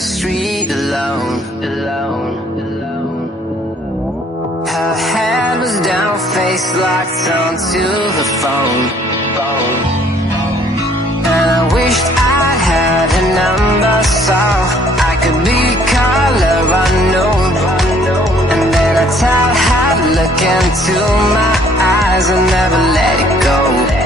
street alone. Her head was down, face locked onto the phone. And I wished I had a number so I could be color unknown. And then I tell her to look into my eyes and never let it go.